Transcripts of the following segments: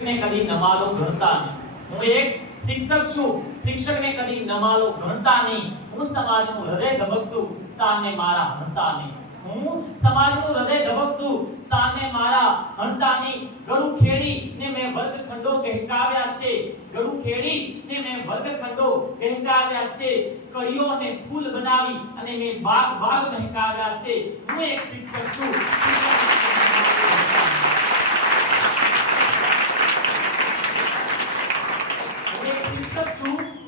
ને કદી નમાલો ગણતા નહીં। હું એક શિક્ષક છું, શિક્ષકને કદી નમાલો ગણતા નહીં। હું સમાજનું હૃદય ધબકતું સ્થાનને મારા હણતા નહીં। હું સમાજનું હૃદય ધબકતું સ્થાનને મારા હણતા નહીં। ગળું ખેડીને મેં વર્ગખંડો કહેકાવ્યા છે, ગળું ખેડીને મેં વર્ગખંડો કહેકાવ્યા છે। કળીઓને ફૂલ બનાવી અને મેં બાગ બાગ મહેકાવ્યા છે। હું એક શિક્ષક છું,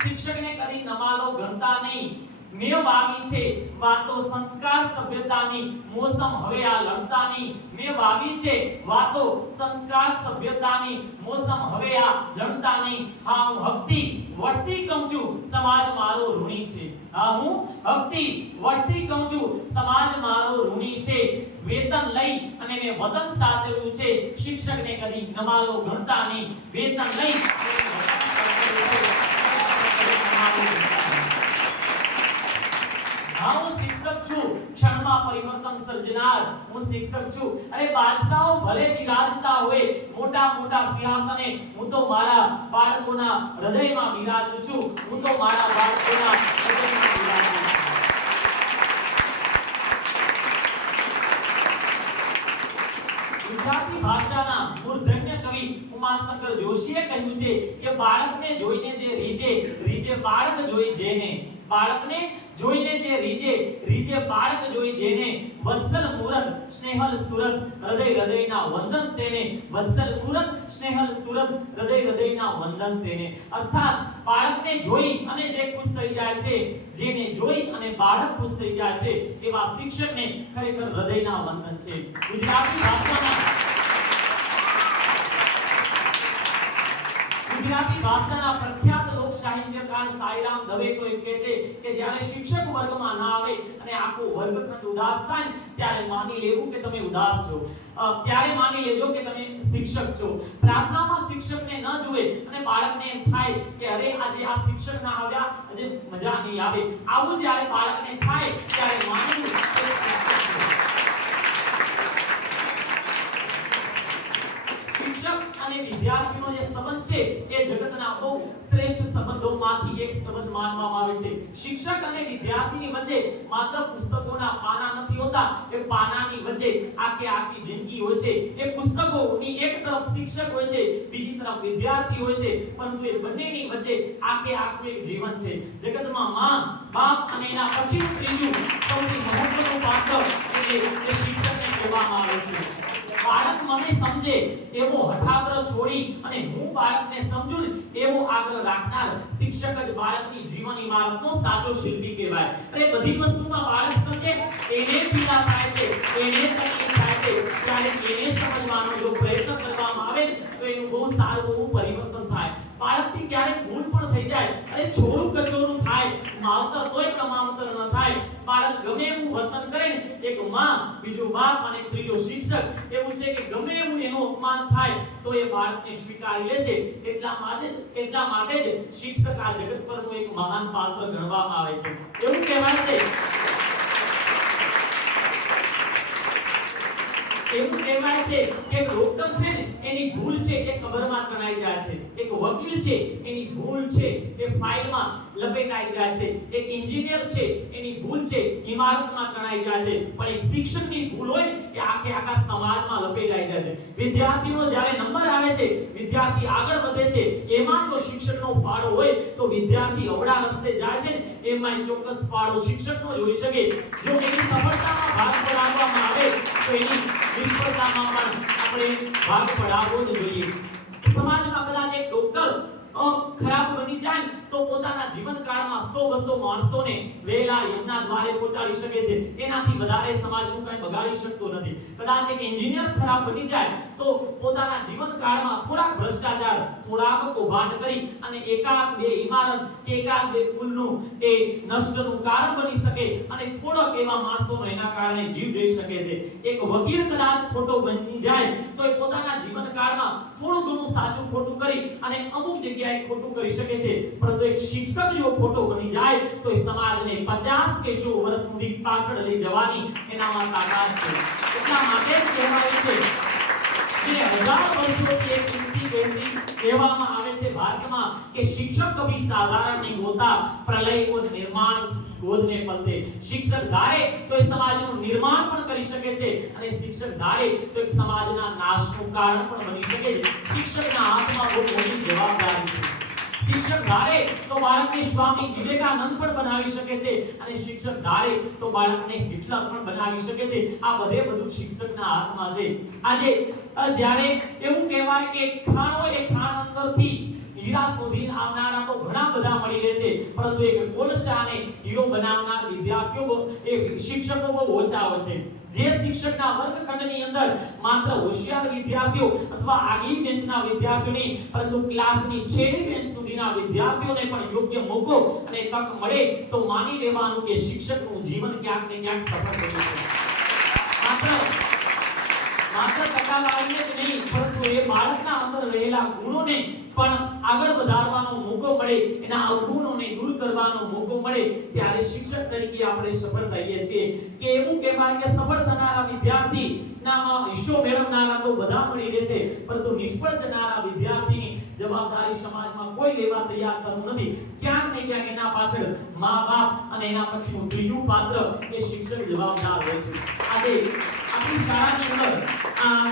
શિક્ષકને કદી નમાલો ગણતા નહીં। મેં વાવી છે વાતો સંસ્કાર સભ્યતાની, મોસમ હવે આ લણતા નહીં। મેં વાવી છે વાતો સંસ્કાર સભ્યતાની, મોસમ હવે આ લણતા નહીં। હા, હું હકતી વળતી કહું છું, સમાજ મારો ઋણી છે। હા, હું હકતી વળતી કહું છું, સમાજ મારો ઋણી છે। વેતન લઈ અને મેં વતન સાચવ્યું છે, શિક્ષકને કદી નમાલો ગણતા નહીં। વેતન લઈ हाँ, હું શિક્ષક છું, ક્ષણમાં પરિવર્તન સર્જનાર હું શિક્ષક છું। અરે બાદશાહો ભલે બિરાજતા હોય મોટા મોટા સિંહાસને, હું તો મારા બાળકોના હૃદયમાં બિરાજું છું। હું તો મારા બાળકોના હૃદયમાં બિરાજું છું। ગુજરાતી ભાષાના મૂર્ધન્ય કવિ ઉમાશંકર જોશીએ કહ્યું છે કે બાળકને જોઈને જે રીજે, રીજે બાળક જોઈ જેને। બાળકને જોઈને જે રીજે, રીજે બાળક જોઈ જેને। વત્સલ મૂરત સ્નેહલ સુરત, હૃદય હૃદયના વંદન તેને। વત્સલ મૂરત સ્નેહલ સુરત, હૃદય હૃદયના વંદન તેને। અર્થાત બાળકને જોઈ અને જે ખુશ થઈ જાય છે, જેને જોઈ અને બાળક ખુશ થઈ જાય છે, એવા શિક્ષકને ખરેખર હૃદયના વંદન છે। ગુજરાતી ભાષાના પ્રખ્યાત લોક સાહિત્યકાર સાઈરામ દવે તો એમ કહે છે કે જ્યારે શિક્ષક વર્ગમાં ના આવે અને આખો વર્ગખંડ ઉદાસ થાય, ત્યારે માની લેવું કે તમે ઉદાસ છો, ત્યારે માની લેજો કે તમે શિક્ષક છો। પ્રાર્થનામાં શિક્ષકને ન જુએ અને બાળકને એમ થાય કે અરે આજે આ શિક્ષક ના આવ્યા, આજે મજા નહીં આવે, આવું જ્યારે બાળકને થાય ત્યારે માનવું કે અને વિદ્યાર્થીનો જે સંબંધ છે એ જગતના બહુ શ્રેષ્ઠ સંબંધોમાંથી એક સંબંધ માનવામાં આવે છે। શિક્ષક અને વિદ્યાર્થીની વચ્ચે માત્ર પુસ્તકોના પાના નથી હોતા, એ પાનાની વચ્ચે આખી જિંદગી હોય છે। એ પુસ્તકોની એક તરફ શિક્ષક હોય છે, બીજી તરફ વિદ્યાર્થી હોય છે, પરંતુ એ બંનેની વચ્ચે આખું એક જીવન છે। જગતમાં માં, બાપ અને એના પછીનું ત્રીજું સૌથી મહત્વનું પાત્ર એ શિક્ષકને કહેવામાં આવે છે। બાળક મને સમજે એવો હઠાગ્રહ છોડી અને હું બાળકને સમજું એવો આગ્રહ રાખનાર શિક્ષક જ બાળકની જીવન ઇમારતનો સાચો શિલ્પી કહેવાય। અરે બધી વસ્તુમાં બાળક સમજે, એને પીડા થાય છે, એને તકલીફ થાય છે, ત્યારે એને સમજવાનો જો પ્રયત્ન કરવામાં આવે તો એનું બહુ સારું એવું પરિવર્તન થાય। બાળકથી ક્યારેક ભૂલ પણ થઈ જાય, અરે છોરું કચોરું થાય, માવતર તોય કમાવતર ન થાય। બાળક ગમે એવું વર્તન કરે ને, એક માં, બીજો બાપ અને ત્રીજો શિક્ષક, એવું છે કે ગમે એવું એનું અપમાન થાય તો એ બાળકને સ્વીકારી લે છે। એટલા માટે જ શિક્ષક આ જગત પરનું એક મહાન પાત્ર ગણવામાં આવે છે। એવું કહેવાય છે કે ડોક્ટર છે ને એની ભૂલ છે એ કબરમાં ચણાઈ જાય છે, એક વકીલ છે એની ભૂલ છે એ ફાઇલમાં લપેટાઈ જાય છે, એક એન્જિનિયર છે એની ભૂલ છે ઇમારતમાં ચણાઈ જાય છે, પણ એક શિક્ષકની ભૂલ હોય એ આખા સમાજમાં લપેટાઈ જાય છે। વિદ્યાર્થીનો જ્યારે નંબર આવે છે, વિદ્યાર્થી આગળ વધે છે, એમાં જો શિક્ષકનો ફાળો હોય તો વિદ્યાર્થી અવળા રસ્તે જાય છે, એમાં ચોક્કસ ફાળો શિક્ષકનો જ હોઈ શકે। જો એની સફળતામાં ભાગ પડાવવામાં આવે તો એની નિષ્ફળતામાં પણ આપણે ભાગ પડાવવો જ જોઈએ। સમાજમાં કદાચ એક ડોક્ટર ખરાબ બની જાય તો પોતાના જીવનકાળમાં 100-200 માણસોને વેલા યમના દ્વારે પહોંચાડી શકે છે, એનાથી વધારે સમાજનું કંઈ બગાડી શકતો નથી। કદાચ એક એન્જિનિયર ખરાબ બની જાય તો પોતાના જીવનકાળમાં થોડાક ભ્રષ્ટાચાર, થોડાક કૌભાંડ કરી અને એકાદ બે ઇમારત કે એકાદ બે પુલનું એ નષ્ટનું કારણ બની શકે અને થોડોક એવા માણસોનો એના કારણે જીવ જઈ શકે છે। એક વકીલ કદાચ ખોટો બની જાય તો એ પોતાના જીવનકાળમાં થોડું ઘણું સાચું ખોટું કરી અને અમુક જગ્યાએ ખોટું કરી શકે છે, પરંતુ એક શિક્ષક જો ખોટો બની જાય તો એ સમાજને 50 કે 100 વર્ષ સુધી પાછળ લઈ જવાની એનામાં તાકાત છે। એટલા માટે જ કહેવાય છે કે અને 1000 વર્ષોથી એક યુક્તિ કહેવામાં આવે છે ભારતમાં કે શિक्षक कभी साधारण नहीं होता, प्रलय को निर्माण ગોદને પલતે. શિક્ષક ધારે તો એ સમાજનું નિર્માણ પણ કરી શકે છે અને શિક્ષક ધારે તો એક સમાજના નાશનું કારણ પણ બની શકે છે. શિક્ષકના હાથમાં બહુ મોટી જવાબદારી છે. શિક્ષક ધારે તો બાળકને સ્વામી વિવેકાનંદ પણ બનાવી શકે છે અને શિક્ષક ધારે તો બાળકને હિટલર પણ બનાવી શકે છે. આ બધું શિક્ષકના હાથમાં છે. આજે જ્યારે એવું કહેવાય કે ખાણ હોય એ ખાણ અંદરથી હીરા શોધીને આવનારા તો ઘણા બધા મળી રહે છે, પરંતુ એક કોલસાને હીરો બનાવનાર વિદ્યાર્થીઓ એ શિક્ષકો બહુ ઓછા હોય છે. જે શિક્ષકના વર્ગખંડની અંદર માત્ર હોશિયાર વિદ્યાર્થીઓ અથવા આગલી બેન્ચના વિદ્યાર્થીઓ નહીં, પરંતુ ક્લાસની છેલ્લી બેન્ચ સુધીના વિદ્યાર્થીઓને પણ યોગ્ય મોકો અને તક મળે તો માની લેવાનું કે શિક્ષકનું જીવન ક્યાંક ને ક્યાંક સફળ થયું છે. માત્ર ટકાવારીને જ નહીં, પરંતુ એ બાળકના અંદર રહેલા ગુણોને પણ આગળ વધારવાનો મોકો મળે, એના અવગુણોને દૂર કરવાનો મોકો મળે, ત્યારે શિક્ષક તરીકે આપણે સફળ થઈએ છીએ. કે એવું કહેવાય કે સફળ થનારા વિદ્યાર્થી નામાં હિસ્સો મેળવનારા તો બધા મળી રહે છે, પરંતુ નિષ્ફળ જનારા વિદ્યાર્થીની જવાબદારી સમાજમાં કોઈ લેવા તૈયાર થતું નથી. ક્યાંક ને ક્યાંક એના પાછળ મા-બાપ અને એના પછીનું ત્રીજું પાત્ર એ શિક્ષક જવાબદાર હોય છે. આજે આપણી શાળાની અંદર આ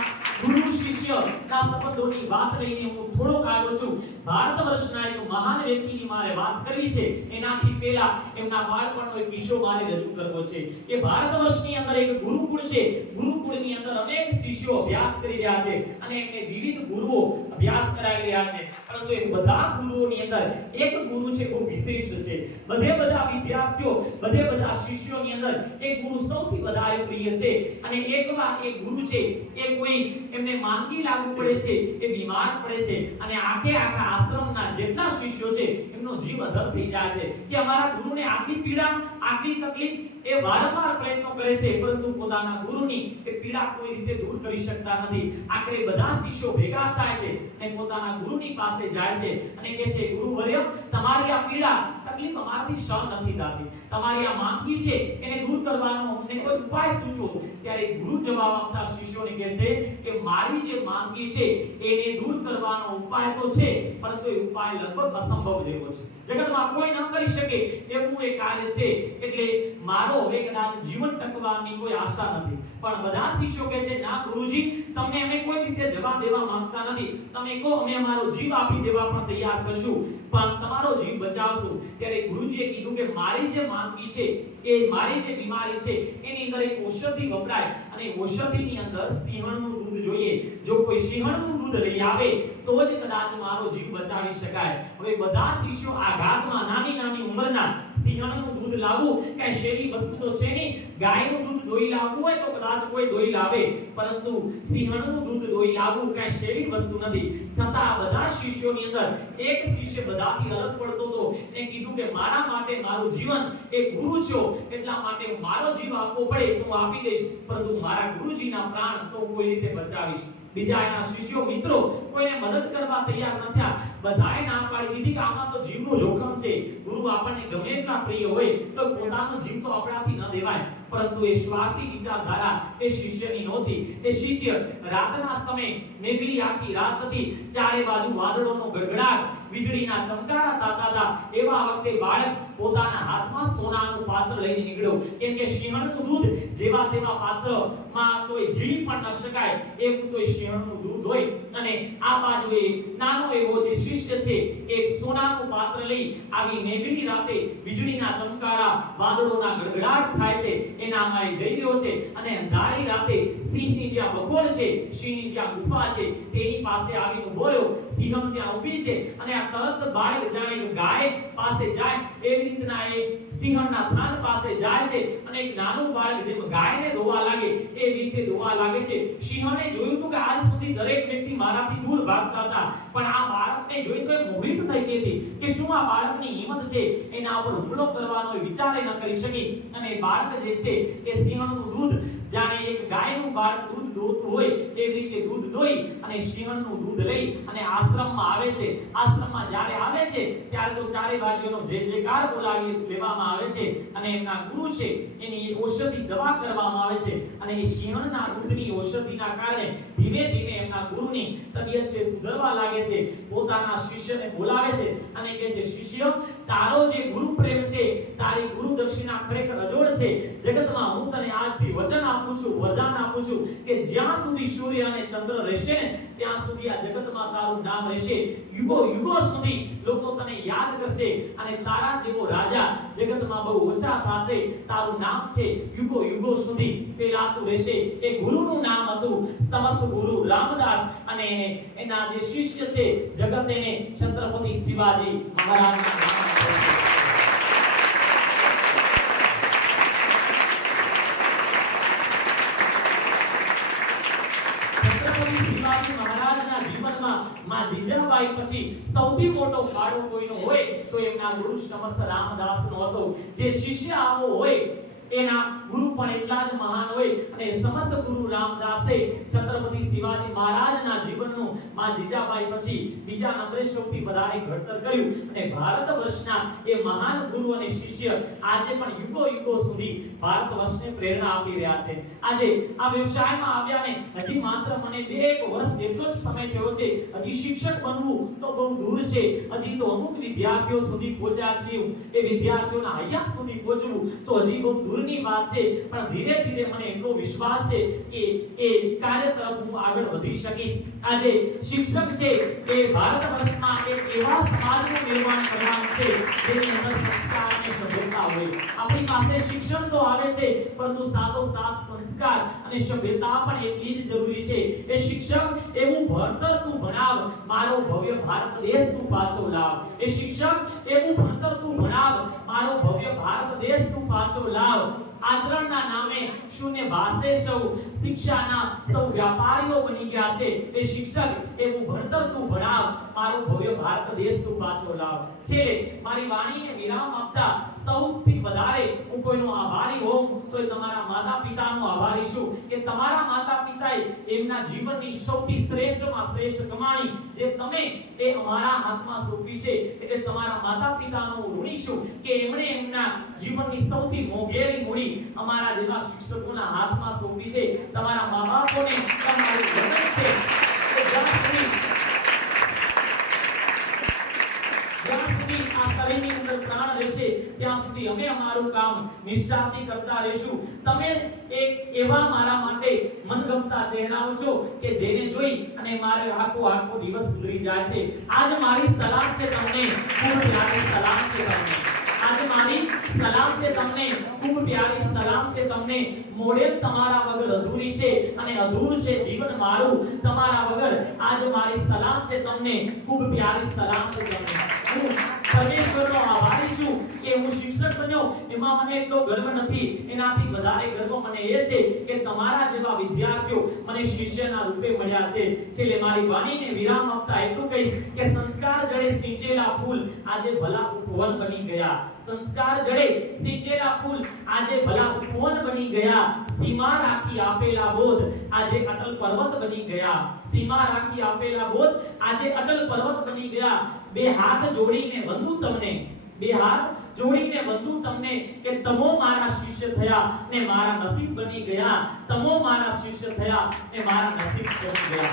ગુરુ શિષ્યના સંબંધોની વાત લઈને હું થોડોક આવ્યો છું. ભારત વર્ષના એક મહાન વ્યક્તિની મારે વાત કરવી છે. એનાથી પહેલા એમના બાળપણનો એક કિસ્સો મારે રજૂ કરવો છે. કે ભારત વર્ષની અંદર એક ગુરુકુળ છે. ગુરુકુળની અંદર અનેક શિષ્યો અભ્યાસ કરી રહ્યા છે અને એમને વિવિધ ગુરુઓ અભ્યાસ કરાવી રહ્યા છે, પરંતુ એ બધા ગુરુઓની અંદર એક ગુરુ છે બહુ વિશિષ્ટ છે. બધા વિદ્યાર્થીઓ બધા શિષ્યોની અંદર એક ગુરુ સૌથી વધારે પ્રિય છે. અને એકવાર એક ગુરુ છે એ કોઈ એમને માંદગી લાગુ પડે છે, એ બીમાર પડે છે અને આખા આશ્રમના જેટલા શિષ્યો છે એમનો જીવ અધર થઈ જાય છે કે અમારા ગુરુને આટલી પીડા, આટલી તકલીફ એ વારંવાર પ્રયત્નો કરે છે, પરંતુ પોતાના ગુરુની એ પીડા કોઈ રીતે દૂર કરી શકતા નથી. આખરે બધા શિષ્યો ભેગા થાય છે અને પોતાના ગુરુની પાસે જાય છે અને કહે છે, ગુરુવર્ય, તમારી આ પીડા તકલીફ અમારાથી સહન નથી થતી, તમારી આ માંદગી છે એને દૂર કરવાનો અમને કોઈ ઉપાય સૂચવો. ત્યારે ગુરુ જવાબ આપતા શિષ્યોને કહે છે કે મારી જે માંદગી છે એને દૂર કરવાનો ઉપાય તો છે, પરંતુ એ ઉપાય લગભગ અસંભવ જેવો છે. જગતમાં કોઈ ન કરી શકે એવું એ કાર્ય છે, એટલે મારો હવે કદાચ જીવન ટકવાની કોઈ આશા નથી. પણ બધા શિષ્યો કહે છે, ના ગુરુજી, તમને અમે કોઈ રીતે જવાબ દેવા માંગતા નથી. તમે કહો, અમે અમારો જીવ આપી દેવા પણ તૈયાર કરશું, પણ તમારો જીવ બચાવશું. ત્યારે ગુરુજીએ કીધું કે મારી જે માંદગી છે, એ મારી જે બીમારી છે, એની અંદર એક ઔષધિ વપરાય અને ઔષધિની અંદર સિંહણનું દૂધ જોઈએ. જો કોઈ સિંહણનું દૂધ લઈ આવે તો જ કદાચ મારો જીવ બચાવી શકાય. હવે બધા શિષ્યો આઘાતમાં નાની ઉંમરના સિંહણનું દૂધ લાવવું કઈ શેરી વસ્તુ તો છે નહીં. ગાયનું દૂધ દોઈ લાવવું હોય તો કદાચ કોઈ દોઈ લાવે, પરંતુ સિંહણનું દૂધ દોઈ લાવવું કઈ શેરી વસ્તુ નથી. છતાં બધા શિષ્યોની અંદર એક શિષ્ય બધાથી અલગ પડતો હતો. એને કીધું કે મારા માટે મારું જીવન એ ગુરુ છો, એટલા માટે મારો જીવ આપવો પડે તો હું આપી દઈશ, પરંતુ મારા ગુરુજીના પ્રાણ તો હું કોઈ રીતે બચાવીશ. બીજા એના શિષ્યો મિત્રો કોઈને મદદ કરવા તૈયાર ન થયા. બધાએ ના પાડી દીધી કે આમાં તો જીવનું જોખમ છે. ગુરુ આપણને ગમે એટલા પ્રિય હોય તો પોતાનો જીવ તો આપણાથી ન દેવાય. પરંતુ એ સ્વાર્થી વિચારધારા એ શિષ્યની નહોતી. એ શિષ્ય રાતના સમયે મેઘલી આખી રાત હતી, ચારે બાજુ વાદળોનો ગડગડાટ, વીજળીના ચમકારા થતા હતા. એવા વખતે બાળક પોતાના હાથમાં સોનાનું પાત્ર લઈને નીકળ્યો, કેમ કે સિંહણનું દૂધ જેવા તેવા પાત્રમાં કોઈ ઝીલી પણ ન શકાય એવું તો સિંહણનું દૂધ હોય. અને આ બાજુ એ નાનો એવો જે શિષ્ય છે એ સોનાનું પાત્ર લઈ આવી મેઘલી રાતે વીજળીના ચમકારા, વાદળોના ગડગડાટ થાય છે એનામાં જઈ રહ્યો છે. અને અંધારી રાતે સિંહની જ્યાં બગોળ છે, સિંહની જ્યાં ગુફા છે, તેની પાસે આવીને ઊભો રહ્યો. સિંહ ત્યાં ઊભી છે અને આ તરત બાળક જાણે ગાય પાસે જાય એવી રીતના એ સિંહણના થાન પાસે જાય છે અને એક નાનું બાળક જેમ ગાયને દોવા લાગે એવી રીતે દોવા લાગે છે. સિંહણે જોયું કે આજ સુધી દરેક વ્યક્તિ મારાથી દૂર ભાગતા હતા, પણ આ બાળકને એ જોઈ તો મોહિત થઈ ગઈ હતી કે શું આ બાળકની હિંમત છે એના ઉપર હુમલો કરવાનો વિચાર ન કરી શકી અને બાળક જે છે એ સિંહણનું દૂધ જાણે એક ગાયનું બાળક દૂધ દોતું હોય એવી રીતે દૂધ દોઈ અને સિંહણનું દૂધ લઈ અને આશ્રમમાં આવે છે. આશ્રમમાં જ્યારે આવે છે ત્યારે તો ચારે બાજુનો જે કાર બોલાવી લેવામાં આવે છે અને એમના ગુરુ છે એની ઔષધિ દવા કરવામાં આવે છે અને એ સિંહણના દૂધની ઔષધિના કારણે ધીમે ધીમે એમના ગુરુની તબિયત છે સુધરવા લાગે છે. પોતાના શિષ્યને બોલાવે છે અને કહે છે, શિષ્ય, તારો જે ગુરુ પ્રેમ છે, તારી ગુરુ દક્ષિણા ખરેખર અજોડ છે. જગતમાં હું તને આજથી વચન આપું છું, વરદાન આપું છું કે જ્યાં સુધી સૂર્ય અને ચંદ્ર રહેશે ને ત્યાં સુધી આ જગતમાં તારું નામ રહેશે. યુગો યુગો સુધી લોકો તને યાદ કરશે અને તારા જેવો રાજા જગતમાં બહુ ઓછા થશે. તારું નામ છે યુગો યુગો સુધી પેલાતું રહેશે. એ ગુરુનું નામ હતું સમર્થ ગુરુ રામદાસ અને એના જે શિષ્ય છે જગત એને છત્રપતિ શિવાજી મહારાજના નામ આપે છે. મહારાજના જીવનમાં માં જીજાબાઈ પછી સૌથી મોટો ફાળો કોઈનો હોય તો એમના ગુરુ સમર્થ રામદાસનો હતો. જે શિષ્ય આવો હોય એના ગુરુ પણ એટલા જ મહાન હોય અને સમર્થ ગુરુ રામદાસે છત્રપતિ શિવાજી મહારાજના જીવનનું માં જીજાબાઈ પછી બીજા નંબરે સૌથી વધારે ઘડતર કર્યું અને ભારત વર્ષના એ મહાન ગુરુ અને શિષ્ય આજે પણ યુગો યુગો સુધી ભારત વર્ષને પ્રેરણા આપી રહ્યા છે. આજે આ વ્યવસાયમાં આવ્યાને હજી માત્ર મને 2 વર્ષ જેટલો જ સમય થયો છે. હજી શિક્ષક બનવું તો બહુ દૂર છે. હજી તો અમુક વિદ્યાર્થીઓ સુધી પહોંચ્યા છીએ. એ વિદ્યાર્થીઓના હૈયા સુધી પહોંચવું તો હજી બહુ દૂરની વાત છે, પણ ધીરે ધીરે મને એટલો વિશ્વાસ છે કે એ કાર્ય તરફ હું આગળ વધી શકીશ. આજે શિક્ષક છે એ ભારત વર્ષમાં એક એવા સમાજનું નિર્માણ કરવાનું છે જેની અંદર સંસ્કાર અને સભ્યતા હોય. આપણી પાસે શિક્ષણ તો આવે છે પરંતુ સાથોસાથ સંસ્કાર અને સભ્યતા પણ એટલી જ જરૂરી છે. એ શિક્ષક એવું ભણતર તું ભણાવ, મારો ભવ્ય ભારત દેશ તું પાછો લાવ. એ શિક્ષક એવું ભણતર તું ભણાવ, મારો ભવ્ય ભારત દેશ તું પાછો લાવ. આચરણના નામે શૂન્ય ભાષે સૌ, શિક્ષાના સૌ વ્યાપારીઓ બની ગયા છે. એ શિક્ષક એવું ભણતર તું ભણાવ, મારો ભવ્ય ભારત દેશ તું પાછો લાવ. છેલ્લે મારી વાણીને વિરામ આપતા સૌથી વધારે હું કોઈનો આભારી હોઉં તો એ તમારા માતા પિતાનો આભારી છું કે તમારા માતા પિતાએ એમના જીવનની સૌથી શ્રેષ્ઠમાં શ્રેષ્ઠ કમાણી જે તમે એ અમારા હાથમાં સોંપી છે. એટલે તમારા માતા પિતાનો હું ઋણી છું કે એમણે એમના જીવનની સૌથી મોંઘેરી મૂડી અમારા જેવા શિક્ષકોના હાથમાં સોંપી છે. તમારા મા બાપોને તમારું વચન છે કે જ્યાં સુધી આ શરીરની અંદર પ્રાણ રહેશે ત્યાં સુધી અમે અમારું કામ નિષ્ઠાથી કરતા રહેશું. તમે એક એવા મારા માટે મનગમતા ચહેરાઓ છો કે જેને જોઈ અને મારે આખો દિવસ સુધરી જાય છે. આજ મારી સલામ છે તમને, ખૂબ પ્યારી સલામ છે તમને. આજે મારી સલામ છે તમને, ખૂબ પ્યારી સલામ છે તમને. મોડેલ તમારા વગર અધૂરી છે અને અધૂરું છે જીવન મારું તમારા વગર. આજે મારી સલામ છે તમને, ખૂબ પ્યારી સલામ છે તમને. હું પરમેશ્વરનો આભારી છું કે હું શિક્ષક બન્યો એમાં મને એટલો ગર્વ નથી. એનાથી વધારે ગર્વ મને એ છે કે તમારા જેવા વિદ્યાર્થીઓ મને શિષ્યના રૂપે મળ્યા છે. છેલ્લે મારી વાણીને વિરામ આપતા એટલું કહીશ કે સંસ્કાર જડે સિંચેલા ફૂલ આજે ભલા ઉપવન બની ગયા. સંસ્કાર જડે સિંચેલા ફૂલ આજે ભલા ઉપવન બની ગયા. સીમા રાખી આપેલા બોધ આજે અટલ પર્વત બની ગયા. સીમા રાખી આપેલા બોધ આજે અટલ પર્વત બની ગયા. બે હાથ જોડીને વંદુ તમને, બે હાથ જોડીને વંદુ તમને કે તમો મારા શિષ્ય થયા ને મારા નસીબ બની ગયા. તમો મારા શિષ્ય થયા ને મારા નસીબ બની ગયા.